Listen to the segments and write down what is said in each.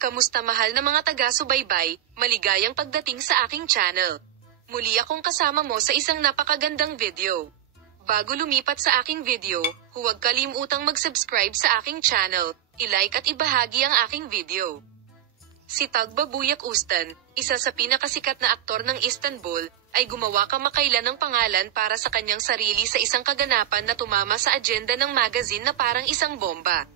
Kamusta mahal na mga taga-subaybay, maligayang pagdating sa aking channel. Muli akong kasama mo sa isang napakagandang video. Bago lumipat sa aking video, huwag kalimutang mag-subscribe sa aking channel, i-like at ibahagi ang aking video. Si Tagbabuyak Ustan, isa sa pinakasikat na aktor ng Istanbul, ay gumawa kamakailan ng pangalan para sa kanyang sarili sa isang kaganapan na tumama sa agenda ng magazine na parang isang bomba.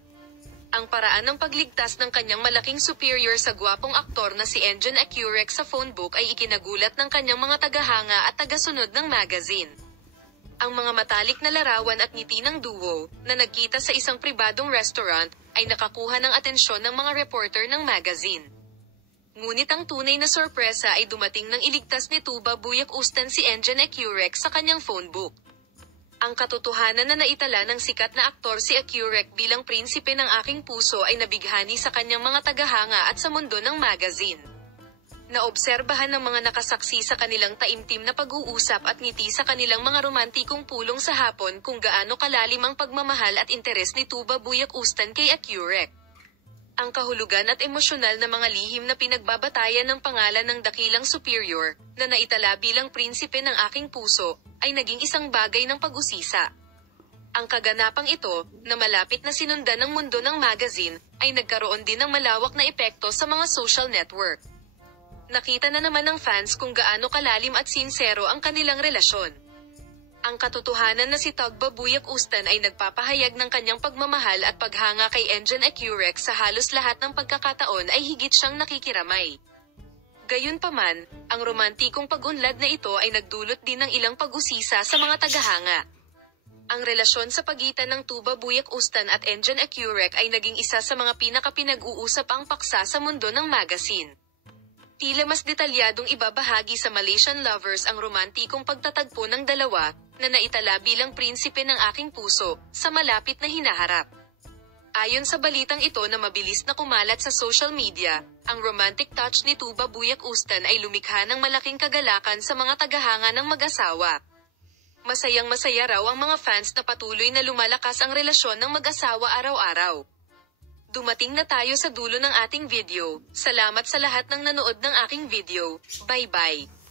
Ang paraan ng pagligtas ng kanyang malaking superior sa gwapong aktor na si Engin Akyurek sa phone book ay ikinagulat ng kanyang mga tagahanga at tagasunod ng magazine. Ang mga matalik na larawan at ngiti ng duo, na nagkita sa isang pribadong restaurant, ay nakakuha ng atensyon ng mga reporter ng magazine. Ngunit ang tunay na sorpresa ay dumating nang iligtas ni Tagbabuyak Ustan si Engin Akyurek sa kanyang phone book. Ang katotohanan na naitala ng sikat na aktor si Akyurek bilang prinsipe ng aking puso ay nabighani sa kanyang mga tagahanga at sa mundo ng magazine. Naobserbahan ng mga nakasaksi sa kanilang taimtim na pag-uusap at ngiti sa kanilang mga romantikong pulong sa hapon kung gaano kalalim ang pagmamahal at interes ni Tagbabuyak Ustan kay Akyurek. Ang kahulugan at emosyonal na mga lihim na pinagbabatayan ng pangalan ng dakilang superior, na naitala bilang prinsipe ng aking puso, ay naging isang bagay ng pag-usisa. Ang kaganapang ito, na malapit na sinundan ng mundo ng magazine, ay nagkaroon din ng malawak na epekto sa mga social network. Nakita na naman ng fans kung gaano kalalim at sinsero ang kanilang relasyon. Ang katotohanan na si Tagbabuyak Ustan ay nagpapahayag ng kanyang pagmamahal at paghanga kay Engin Akyurek sa halos lahat ng pagkakataon ay higit siyang nakikiramay. Gayunpaman, ang romantikong pag-unlad na ito ay nagdulot din ng ilang pag-usisa sa mga tagahanga. Ang relasyon sa pagitan ng Tagbabuyak Ustan at Engin Akyurek ay naging isa sa mga pinakapinag-uusap ang paksa sa mundo ng magazine. Tila mas detalyadong ibabahagi sa Malaysian Lovers ang romantikong pagtatagpo ng dalawa, na naitala bilang prinsipe ng aking puso, sa malapit na hinaharap. Ayon sa balitang ito na mabilis na kumalat sa social media, ang romantic touch ni Tagbabuyak Ustan ay lumikha ng malaking kagalakan sa mga tagahanga ng mag-asawa. Masayang-masaya raw ang mga fans na patuloy na lumalakas ang relasyon ng mag-asawa araw-araw. Dumating na tayo sa dulo ng ating video. Salamat sa lahat ng nanood ng aking video. Bye-bye.